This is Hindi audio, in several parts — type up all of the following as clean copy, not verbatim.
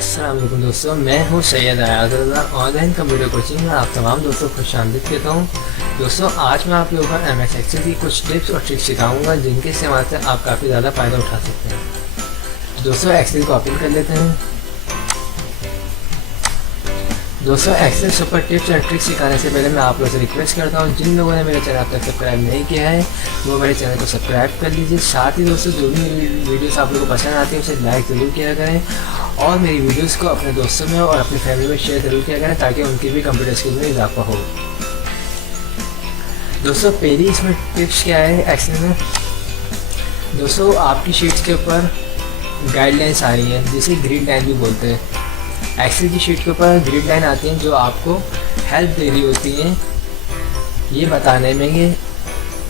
अस्सलाम वालेकुम दोस्तों, मैं हूं Syed Ayaz online computer coaching में आप तमाम दोस्तों को खुशामदीद कहता हूं। दोस्तों आज मैं आप लोगों को एमएस एक्सेल की कुछ टिप्स और ट्रिक्स सिखाऊंगा जिनके इस्तेमाल से आप काफ़ी ज़्यादा फ़ायदा उठा सकते हैं। दोस्तों एक्सेल को ओपन कर लेते हैं। दोस्तों एक्सेल से ऊपर टिप्स एंड ट्रिक्स सिखाने से पहले मैं आप लोगों से रिक्वेस्ट करता हूं, जिन लोगों ने मेरे चैनल अब तक सब्सक्राइब नहीं किया है वो मेरे चैनल को सब्सक्राइब कर लीजिए। साथ ही दोस्तों जो भी वीडियोस आप लोगों को पसंद आती है उसे लाइक ज़रूर किया करें और मेरी वीडियोस को अपने दोस्तों में और अपनी फैमिली में शेयर ज़रूर किया करें ताकि उनकी भी कंप्यूटर स्किल में इजाफा हो। दोस्तों पहली इसमें टिप्स क्या है एक्सेल में। दोस्तों आपकी शीट्स के ऊपर गाइडलाइंस आ रही हैं जिसे ग्रिड लाइन भी बोलते हैं। एक्सेल की शीट के ऊपर ग्रिड लाइन आती हैं जो आपको हेल्प दे रही होती हैं ये बताने में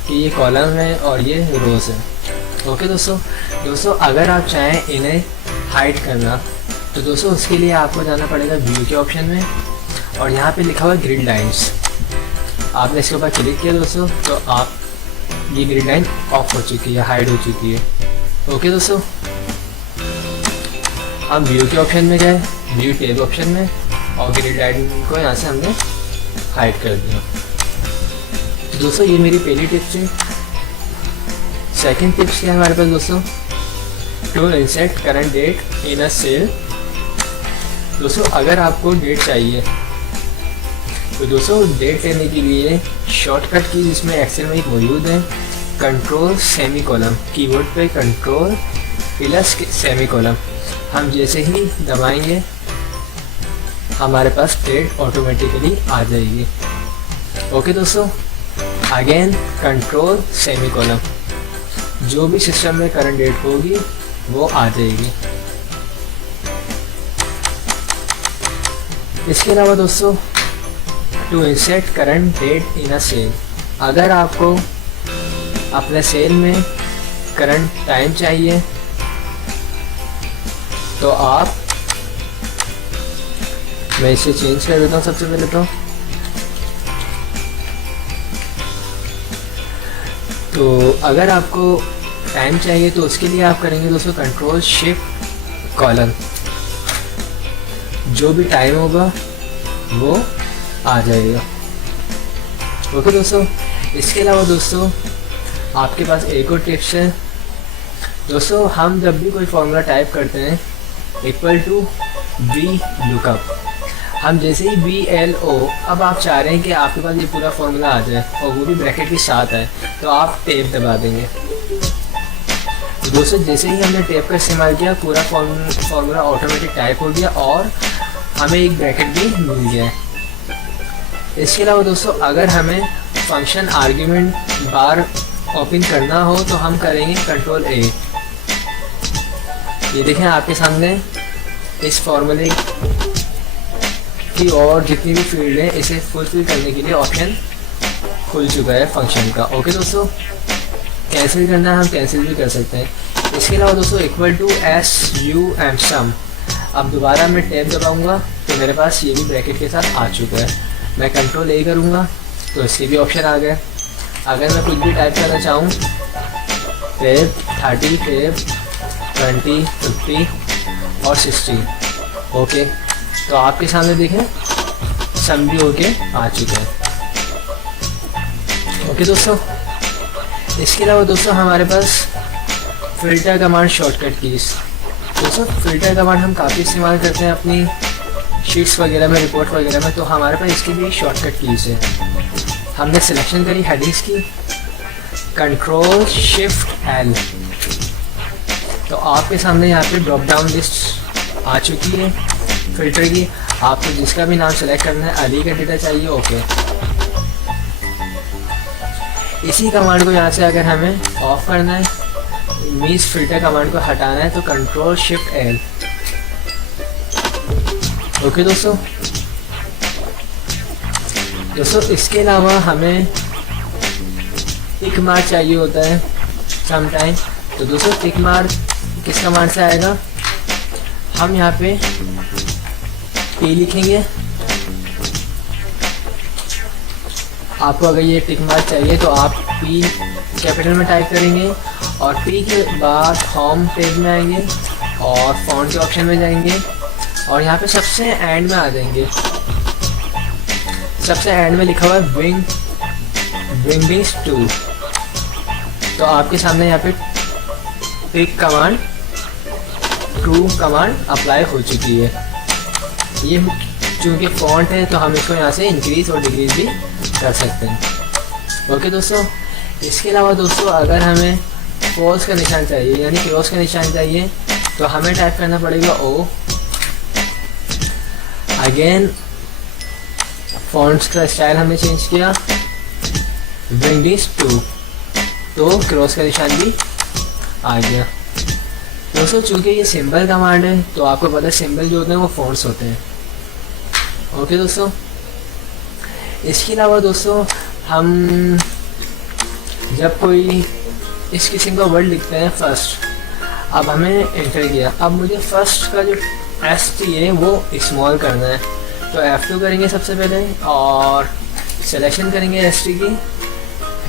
कि ये कॉलम है और ये रोज है। ओके दोस्तों अगर आप चाहें इन्हें हाइड करना तो दोस्तों उसके लिए आपको जाना पड़ेगा व्यू के ऑप्शन में और यहाँ पे लिखा हुआ है ग्रिड लाइन्स। आपने इसके ऊपर क्लिक किया दोस्तों तो आप ये ग्रिड लाइन ऑफ हो चुकी है, हाइड हो चुकी है। ओके दोस्तों हम व्यू के ऑप्शन में गए, व्यू टेब ऑप्शन में और ग्रिड लाइन को यहाँ से हमने हाइड कर दिया। तो दोस्तों ये मेरी पहली टिप्स है। सेकंड टिप्स क्या है हमारे पास दोस्तों, to insert current date in a cell. दोस्तों अगर आपको डेट चाहिए तो दोस्तों डेट लेने के लिए शॉर्टकट की जिसमें एक्सेल में एक मौजूद है, कंट्रोल सेमी कॉलम। कीबोर्ड पे कंट्रोल प्लस सेमी कॉलम हम जैसे ही दबाएंगे हमारे पास डेट ऑटोमेटिकली आ जाएगी। ओके दोस्तों अगेन कंट्रोल सेमी कॉलम, जो भी सिस्टम में करंट डेट होगी वो आ जाएगी। इसके अलावा दोस्तों to insert current date in a cell, अगर आपको अपने सेल में करंट टाइम चाहिए तो आप, मैं इसे चेंज कर देता हूँ सबसे पहले तो अगर आपको टाइम चाहिए तो उसके लिए आप करेंगे दोस्तों कंट्रोल शिफ्ट कॉलम, जो भी टाइम होगा वो आ जाएगा। ओके दोस्तों इसके अलावा दोस्तों आपके पास एक और टिप्स है। दोस्तों हम जब भी कोई फॉर्मूला टाइप करते हैं इक्वल टू वी लुकअप, हम जैसे ही VLO, अब आप चाह रहे हैं कि आपके पास ये पूरा फॉर्मूला आ जाए और वो भी ब्रैकेट के साथ है तो आप टेप दबा देंगे। तो दोस्तों जैसे ही हमने टेप का इस्तेमाल किया पूरा फॉर्मूला ऑटोमेटिक टाइप हो गया और हमें एक ब्रैकेट भी मिल गया है। इसके अलावा दोस्तों अगर हमें फंक्शन आर्ग्यूमेंट बार ओपन करना हो तो हम करेंगे कंट्रोल A। ये देखें आपके सामने इस फॉर्मूले की और जितनी भी फील्ड है इसे फुलफिल करने के लिए ऑप्शन खुल चुका है फंक्शन का। ओके दोस्तों कैंसिल करना है हम कैंसिल भी कर सकते हैं। इसके अलावा दोस्तों इक्वल टू SUM सम, अब दोबारा मैं टैब दबाऊंगा तो मेरे पास ये भी ब्रैकेट के साथ आ चुका है। मैं कंट्रोल A करूँगा तो इसके भी ऑप्शन आ गए। अगर मैं कुछ भी टाइप करना चाहूँ टैब 30 टैब 20 50 और 60, ओके तो आपके सामने देखें सम भी होके आ चुके हैं। ओके दोस्तों इसके अलावा दोस्तों हमारे pass filter command shortcut keys. दोस्तों फिल्टर कमांड हम काफ़ी इस्तेमाल करते हैं अपनी शीट्स वगैरह में, रिपोर्ट वगैरह में, तो हमारे पास इसकी भी शॉर्टकट कीज है। हमने सिलेक्शन करी हेडिंग्स की, कंट्रोल शिफ्ट L, तो आपके सामने यहाँ पे ड्रॉप डाउन लिस्ट आ चुकी है फिल्टर की। आपको जिसका भी नाम सेलेक्ट करना है, अली का डेटा चाहिए, ओके। इसी कमांड को यहाँ से अगर हमें ऑफ करना है मीन्स फिल्टर कमांड को हटाना है तो कंट्रोल शिफ्ट L। ओके दोस्तों इसके अलावा हमें टिक मार्क चाहिए होता है समटाइम, तो दोस्तों टिक मार्क किस कमांड से आएगा, हम यहाँ पे P लिखेंगे। आपको अगर ये टिक मार्क चाहिए तो आप P कैपिटल में टाइप करेंगे और P के बाद होम पेज में आएंगे और फ़ॉन्ट के ऑप्शन में जाएंगे और यहाँ पे सबसे एंड में आ जाएंगे, सबसे एंड में लिखा हुआ है विंग्स 2। तो आपके सामने यहाँ पे pick command, true command apply हो चुकी है। ये चूँकि फॉन्ट है तो हम इसको यहाँ से इंक्रीज और डिक्रीज भी कर सकते हैं। ओके दोस्तों, इसके अलावा दोस्तों अगर हमें क्रॉस का निशान चाहिए, यानी क्रॉस का निशान चाहिए, तो हमें टाइप करना पड़ेगा ओ। अगेन फॉन्ट्स का स्टाइल हमने चेंज किया, विंडीज 2, तो क्रॉस का निशान भी आ गया। दोस्तों चूँकि ये सिंबल कमांड है तो आपको पता है सिंबल जो होते हैं वो फॉन्ट्स होते हैं। ओके दोस्तों, इसके अलावा दोस्तों हम जब कोई इस किस्म का वर्ड लिखते हैं फर्स्ट, अब हमें एंटर किया, अब मुझे फर्स्ट का जो ST है वो स्मॉल करना है, तो F2 करेंगे सबसे पहले और सिलेक्शन करेंगे ST की,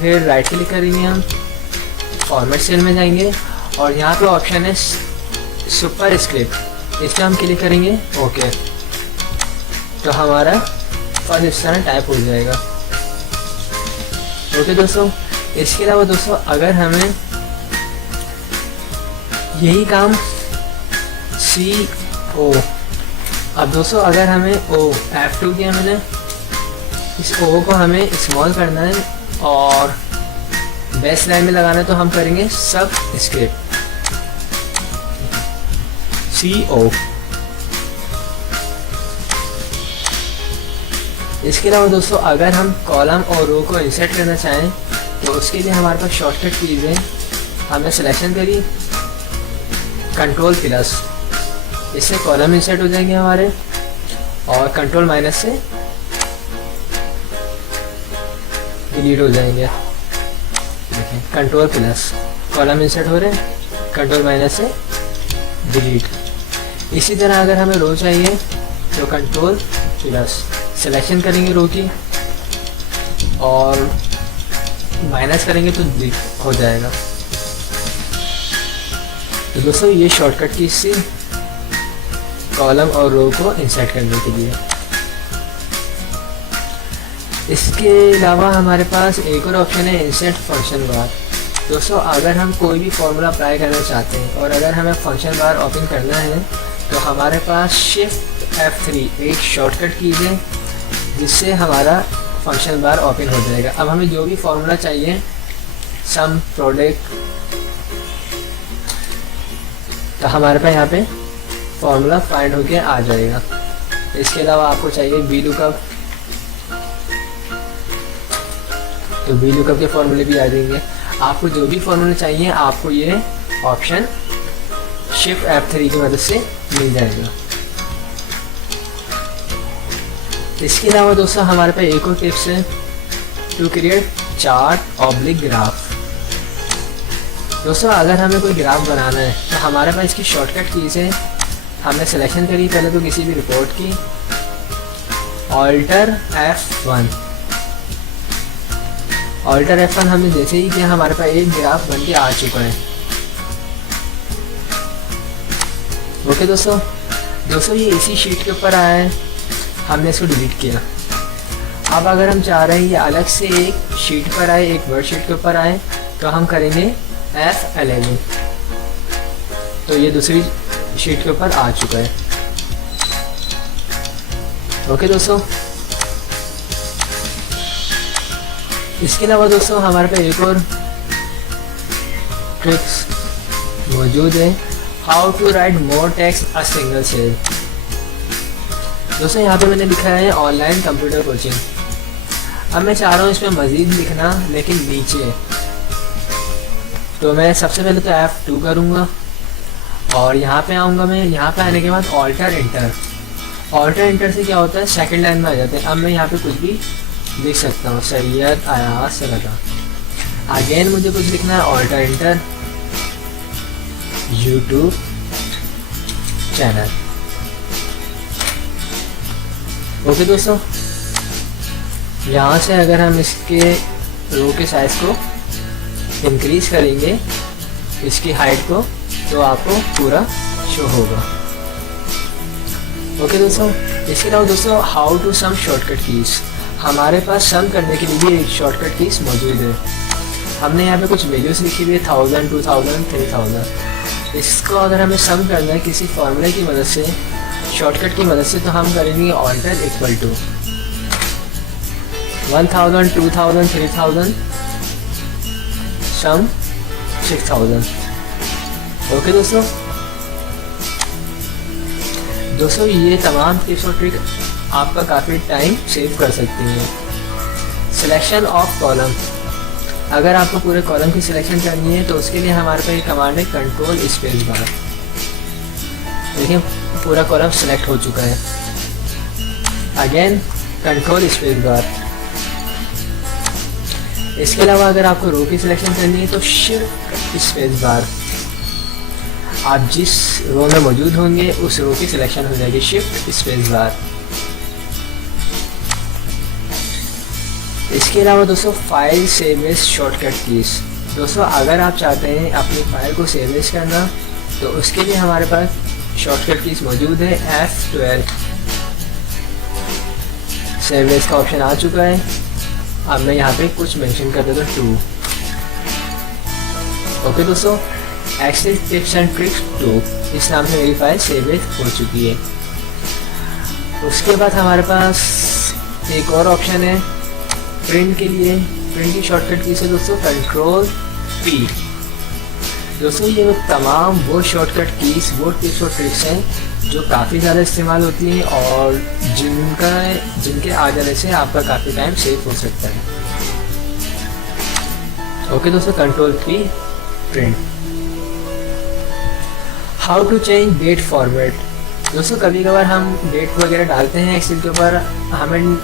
फिर राइट क्लिक करेंगे, हम फॉर्मेट सेल में जाएंगे और यहाँ पे ऑप्शन है सुपर स्क्रिप्ट, इस पर हम क्लिक करेंगे। ओके, तो हमारा फर्स्ट इस तरह टाइप हो जाएगा। ओके दोस्तों, इसके अलावा दोस्तों अगर हमें यही काम CO, अब दोस्तों अगर हमें F2 किया मैंने, इस O को हमें स्मॉल करना है और बेस लाइन में लगाना है, तो हम करेंगे सब स्क्रिप्ट CO। इसके अलावा दोस्तों अगर हम कॉलम और रो को इंसर्ट करना चाहें तो उसके लिए हमारे पास शॉर्टकट कीज है, हमने सिलेक्शन करी कंट्रोल+, इससे कॉलम इंसर्ट हो जाएंगे हमारे, और कंट्रोल- से डिलीट हो जाएंगे। देखिए कंट्रोल+, कॉलम इंसर्ट हो रहे हैं, कंट्रोल- से डिलीट। इसी तरह अगर हमें रो चाहिए तो कंट्रोल+ सिलेक्शन करेंगे रो की और माइनस करेंगे तो हो जाएगा। तो दोस्तों ये शॉर्टकट की से कॉलम और रो को इंसर्ट करने के लिए। इसके अलावा हमारे पास एक और ऑप्शन है इंसर्ट फंक्शन बार। दोस्तों अगर हम कोई भी फॉर्मूला अप्लाई करना चाहते हैं और अगर हमें फंक्शन बार ओपन करना है तो हमारे पास शिफ्ट F3 एक शॉर्टकट कीज है जिससे हमारा फंक्शन बार ओपन हो जाएगा। अब हमें जो भी फॉर्मूला चाहिए, सम, प्रोडक्ट, तो हमारे पास यहाँ पे फॉर्मूला फाइंड होके आ जाएगा। इसके अलावा आपको चाहिए VLOOKUP, तो VLOOKUP के फॉर्मूले भी आ जाएंगे। आपको जो भी फॉर्मूला चाहिए आपको ये ऑप्शन शिफ्ट F3 की मदद से मिल जाएगा। इसके अलावा दोस्तों हमारे पास एक और टिप्स है, टू क्रिएट चार्ट/ग्राफ। दोस्तों अगर हमें कोई ग्राफ बनाना है तो हमारे पास इसकी शॉर्टकट कीज है, हमने सिलेक्शन करी पहले तो किसी भी रिपोर्ट की, ऑल्टर F1 हमने जैसे ही किया हमारे पास एक ग्राफ बन के आ चुका है। ओके दोस्तों ये इसी शीट के ऊपर आया है, हमने इसको डिलीट किया। अब अगर हम चाह रहे हैं ये अलग से एक शीट पर आए, एक वर्ड शीट के ऊपर आए, तो हम करेंगे F11, तो ये दूसरी शीट के ऊपर आ चुका है। ओके दोस्तों, इसके अलावा दोस्तों हमारे पास एक और ट्रिक्स मौजूद है, how to write more text a single cell. दोस्तों यहाँ पे मैंने लिखा है ऑनलाइन कंप्यूटर कोचिंग। अब मैं चाह रहा हूँ इसमें मज़ीद लिखना, लेकिन नीचे, तो मैं सबसे पहले तो F2 करूँगा और यहाँ पे आऊँगा मैं। यहाँ पे आने के बाद ऑल्टर इंटर से क्या होता है, सेकंड लाइन में आ जाते हैं। अब मैं यहाँ पे कुछ भी लिख सकता हूँ, सैयद अयाज सलगा। अगेन मुझे कुछ लिखना है, alt enter, YouTube channel. Okay दोस्तों, यहाँ से अगर हम इसके रो के साइज को इंक्रीज करेंगे, इसकी हाइट को, तो आपको पूरा शो होगा। ओके दोस्तों, इसके अलावा दोस्तों how to sum shortcut keys, हमारे पास सम करने के लिए भी एक शॉर्टकट कीज़ मौजूद है। हमने यहाँ पे कुछ वैल्यूज़ लिखी हुई है 1000, 2000, 3000। इसको अगर हमें सम करना है किसी फॉर्मूले की मदद से, शॉर्टकट की मदद से, तो हम करेंगे alt equal to 1000, 2000, 3000 sum 6000। Okay दोस्तों ये तमाम टिप्स और ट्रिक आपका काफ़ी टाइम सेव कर सकती हैं। सिलेक्शन ऑफ कॉलम, अगर आपको पूरे कॉलम की सिलेक्शन करनी है तो उसके लिए हमारे पास एक कमांड है कंट्रोल स्पेस बार। देखिए पूरा कॉलम सेलेक्ट हो चुका है। Again control space bar. इसके अलावा अगर आपको रो की सिलेक्शन करनी है तो शिफ्ट स्पेस बार। आप जिस रो में मौजूद होंगे उस रो की सिलेक्शन हो जाएगी, शिफ्ट स्पेस बार। इसके अलावा दोस्तों file save as shortcut keys. दोस्तों अगर आप चाहते हैं अपनी फाइल को सेव एज करना तो उसके लिए हमारे पास शॉर्टकट कीज मौजूद है। F12 सेव एज का ऑप्शन आ चुका है। अब मैं यहाँ पे कुछ मेंशन कर देता हूँ 2। ओके दोस्तों, एक्सेल टिप्स एंड ट्रिक्स 2 इस नाम से मेरी फाइल सेव एज हो चुकी है। उसके बाद हमारे पास एक और ऑप्शन है प्रिंट के लिए। प्रिंट की शॉर्टकट की से दोस्तों कंट्रोल P। दोस्तों ये तमाम वो शॉर्टकट कीज, वो टिप्स और ट्रिक्स हैं जो काफ़ी ज़्यादा इस्तेमाल होती हैं और जिनके आ जाने से आपका काफ़ी टाइम सेव हो सकता है। ओके दोस्तों, control P print. How to change date format. दोस्तों कभी कभार हम डेट वगैरह डालते हैं एक्सेल के ऊपर, हमें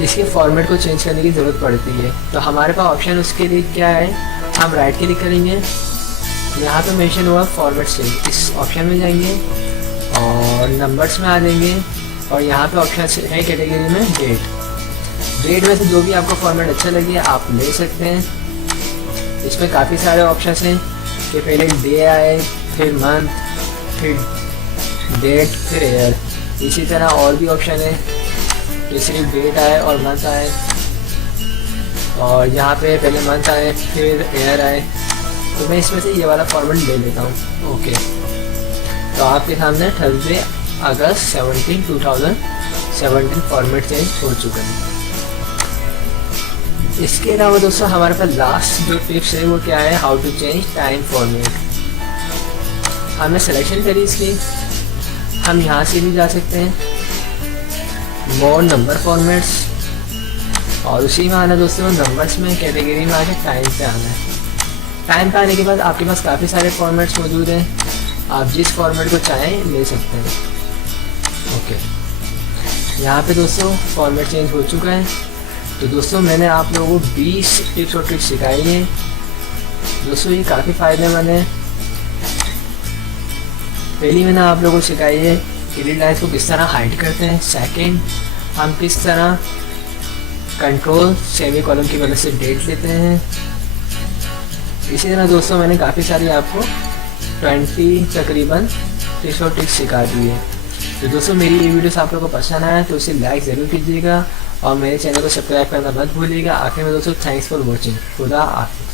इसके फॉर्मेट को चेंज करने की ज़रूरत पड़ती है। तो हमारे पास ऑप्शन उसके लिए क्या है, हम राइट क्लिक करेंगे, यहाँ पे मेंशन हुआ फॉर्मेट चेंज, इस ऑप्शन में जाएंगे और नंबर्स में आ जाएंगे और यहाँ पे ऑप्शन है कैटेगरी में डेट में से जो भी आपको फॉर्मेट अच्छा लगे आप ले सकते हैं। इसमें काफ़ी सारे ऑप्शन हैं कि पहले डे आए, फिर मंथ, फिर डेट, फिर ईयर। इसी तरह और भी ऑप्शन है कि सिर्फ डेट आए और मंथ आए, और यहाँ पे पहले मंथ आए फिर ईयर आए। तो मैं इसमें से ये वाला फॉर्मेट ले लेता हूँ। ओके, तो आपके सामने थर्सडे अगस्त 17, 2017 फॉर्मेट चेंज हो चुका है। इसके अलावा दोस्तों हमारे पास लास्ट जो टिप्स है वो क्या है, how to change time format. हमने सिलेक्शन करी इसकी, हम यहाँ से भी जा सकते हैं मोर नंबर फॉर्मेट्स, और उसी में आना दोस्तों नंबर्स में कैटेगरी में आके टाइम पे आना है। टाइम पे आने के बाद आपके पास काफ़ी सारे फॉर्मेट्स मौजूद हैं, आप जिस फॉर्मेट को चाहें ले सकते हैं। ओके, यहाँ पे दोस्तों फॉर्मेट चेंज हो चुका है। तो दोस्तों मैंने आप लोगों को 20 टिप्स और ट्रिक्स सिखाई हैं। दोस्तों ये काफ़ी फ़ायदेमंद है। पहली मैंने आप लोगों को सिखाई है ग्रिड लाइन्स को किस तरह हाइड करते हैं। सेकंड, हम किस तरह कंट्रोल सेमी कॉलम की मदद से डेट लेते हैं। इसी तरह दोस्तों मैंने काफ़ी सारी आपको 20 तकरीबन टिप्स और ट्रिक्स सिखा दी है। तो दोस्तों मेरी ये वीडियोस आप लोगों को पसंद आया तो उसे लाइक ज़रूर कीजिएगा और मेरे चैनल को सब्सक्राइब करना मत भूलिएगा। आखिर में दोस्तों थैंक्स फॉर वॉचिंग। खुदा हाफिज़।